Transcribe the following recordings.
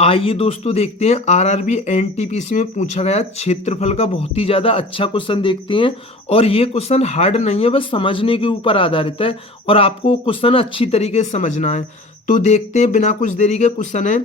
आइए दोस्तों देखते हैं आरआरबी एनटीपीसी में पूछा गया क्षेत्रफल का बहुत ही ज्यादा अच्छा क्वेश्चन देखते हैं। और ये क्वेश्चन हार्ड नहीं है, बस समझने के ऊपर आधारित है और आपको क्वेश्चन अच्छी तरीके से समझना है। तो देखते हैं बिना कुछ देरी के। क्वेश्चन है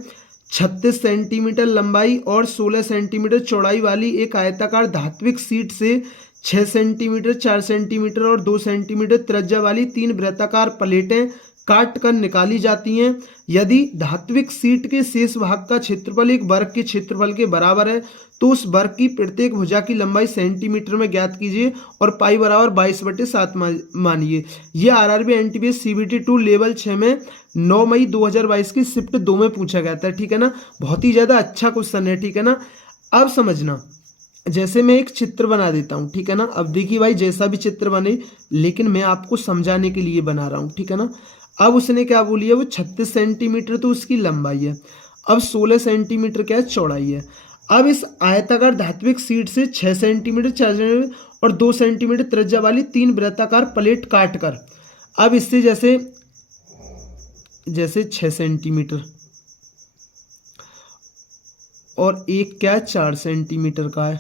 36 सेंटीमीटर लंबाई और 16 सेंटीमीटर चौड़ाई वाली एक आयताकार धात्विक शीट से 6 सेंटीमीटर 4 सेंटीमीटर और 2 सेंटीमीटर त्रिज्या वाली 3 वृत्ताकार प्लेटें काट कर निकाली जाती हैं। यदि धात्विक शीट के शेष भाग का क्षेत्रफल एक वर्ग के क्षेत्रफल के बराबर है तो उस वर्ग की प्रत्येक भुजा की लंबाई सेंटीमीटर में ज्ञात कीजिए और पाई बराबर 22/7 मानिए। ये आरआरबी एनटीपीसी सीबीटी 2 लेवल 6 में 9 मई 2022 की शिफ्ट 2 में पूछा गया था। ठीक है ना, बहुत ही ज्यादा अच्छा क्वेश्चन है। ठीक है ना, अब समझना, जैसे मैं एक चित्र बना देता हूँ। ठीक है ना, अब देखिए भाई, जैसा भी चित्र बने लेकिन मैं आपको समझाने के लिए बना रहा हूँ। ठीक है ना, अब उसने क्या बोली है, वो 36 सेंटीमीटर तो उसकी लंबाई है, अब 16 सेंटीमीटर क्या है, चौड़ाई है। अब इस आयताकार धात्विक शीट से 6 सेंटीमीटर 4 सेंटीमीटर और 2 सेंटीमीटर त्रिज्या वाली 3 वृत्ताकार प्लेट काट कर, अब इससे जैसे जैसे 6 सेंटीमीटर और एक क्या है 4 सेंटीमीटर का है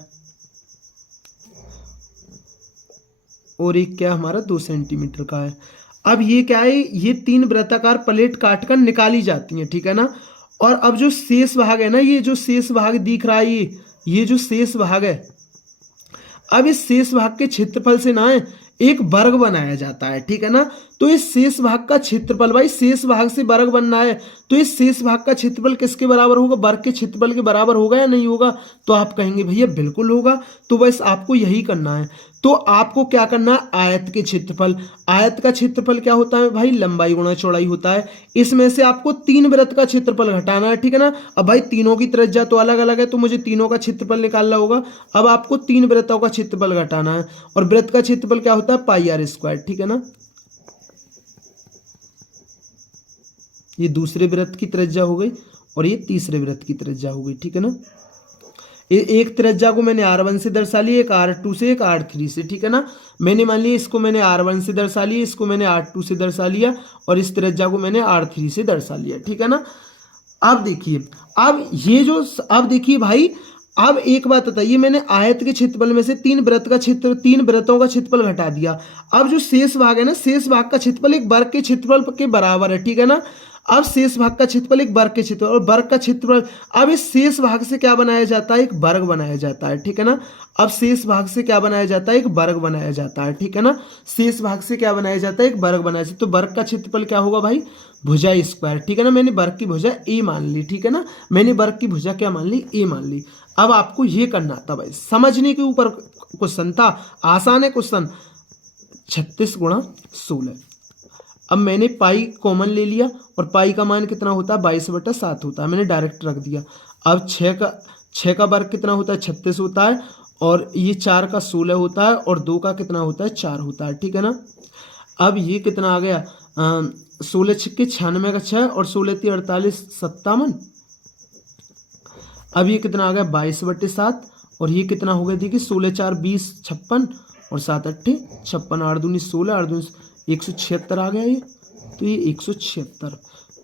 और एक क्या हमारा 2 सेंटीमीटर का है। अब ये क्या है, ये 3 वृत्ताकार प्लेट काटकर निकाली जाती हैं। ठीक है ना, और अब जो शेष भाग है ना, ये जो शेष भाग दिख रहा है, ये जो शेष भाग है, अब इस शेष भाग के क्षेत्रफल से ना एक वर्ग बनाया जाता है। ठीक है ना, तो इस शेष भाग का क्षेत्रफल, भाई शेष भाग से वर्ग बनना है तो इस शेष भाग का क्षेत्रफल किसके बराबर होगा, वर्ग के क्षेत्रफल के बराबर होगा या नहीं होगा। तो आप कहेंगे भैया बिल्कुल होगा। तो बस आपको यही करना है। तो आपको क्या करना है, आयत के क्षेत्रफल, आयत का क्षेत्रफल क्या होता है भाई, लंबाई गुणा चौड़ाई होता है। इसमें से आपको 3 वृत्त का क्षेत्रफल घटाना है। ठीक है ना, अब भाई तीनों की त्रिज्या तो अलग अलग है तो मुझे तीनों का क्षेत्रफल निकालना होगा। अब आपको 3 वृत्तों का क्षेत्रफल घटाना है और वृत्त का क्षेत्रफल क्या होता है, पाई आर स्क्वायर। ठीक है ना, ये दूसरे वृत्त की त्रिज्या हो गई और ये तीसरे वृत्त की त्रिज्या हो गई। ठीक है ना, एक त्रिज्या को मैंने R1 से दर्शा लिया, एक R2 से, एक R3 से। ठीक है ना, मैंने मान लिया इसको मैंने R1 से दर्शा लिया, इसको मैंने R2 से दर्शा लिया और इस त्रिज्या को मैंने R3 से दर्शा लिया। ठीक है ना, अब देखिए, अब ये जो, अब देखिए भाई, अब एक बात बताइए, मैंने आयत के क्षेत्रफल में से 3 वृत्तों का क्षेत्रफल घटा दिया। अब जो शेष भाग है ना, शेष भाग का क्षेत्रफल एक वर्ग के क्षेत्रफल के बराबर है। ठीक है ना, अब शेष भाग का क्षेत्रफल एक वर्ग के क्षेत्रफल और वर्ग का क्षेत्रफल, अब इस शेष भाग से क्या बनाया जाता है, एक वर्ग बनाया जाता है। ठीक है ना, अब शेष भाग से क्या बनाया जाता है, एक वर्ग बनाया जाता है। ठीक है ना, शेष भाग से क्या बनाया जाता है, एक वर्ग बनाया जाता है। तो वर्ग का क्षेत्रफल क्या होगा भाई, भुजा स्क्वायर। ठीक है ना, मैंने वर्ग की भुजा ए मान ली। ठीक है ना, मैंने वर्ग की भुजा क्या मान ली, ए मान ली। अब आपको ये करना था भाई, समझने के ऊपर क्वेश्चन था, आसान है क्वेश्चन। 36 गुणा 16, अब मैंने पाई कॉमन ले लिया और पाई का मान कितना होता है, 22/7 होता है, मैंने डायरेक्ट रख दिया। अब 6 का वर्ग कितना होता है, 36 होता है और ये 4 का 16 होता है और 2 का कितना होता है, 4 होता है। ठीक है ना, अब ये कितना आ गया, 16 छक्के 96 का 6 और 16 × 48 57। अब ये कितना आ गया, 22/7 और ये कितना हो गया, देखिए 16 × 4 = 20 56 और 7 × 8 = 56, 8 दूनी 16, 8 दूनी 176 आ गया ये। तो ये 176,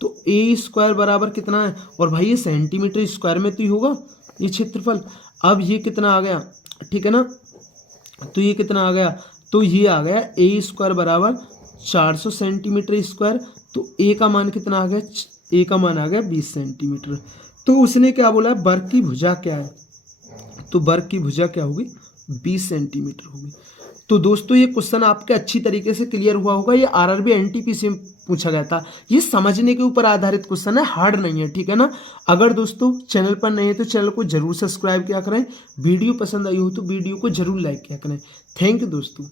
तो ए स्क्वायर बराबर कितना है, और भाई ये सेंटीमीटर स्क्वायर में तो ही होगा ये क्षेत्रफल। अब ये कितना आ गया, ठीक है ना, तो ये कितना आ गया, तो ये आ गया ए स्क्वायर बराबर 400 सेंटीमीटर स्क्वायर। तो ए का मान कितना आ गया, ए का मान आ गया 20 सेंटीमीटर। तो उसने क्या बोला, वर्ग की भुजा क्या है, तो वर्ग की भुजा क्या होगी, 20 सेंटीमीटर होगी। तो दोस्तों ये क्वेश्चन आपके अच्छी तरीके से क्लियर हुआ होगा। ये आरआरबी एनटीपीसी में पूछा गया था, ये समझने के ऊपर आधारित क्वेश्चन है, हार्ड नहीं है। ठीक है ना, अगर दोस्तों चैनल पर नए हैं तो चैनल को जरूर सब्सक्राइब किया करें, वीडियो पसंद आई हो तो वीडियो को जरूर लाइक किया करें। थैंक यू दोस्तों।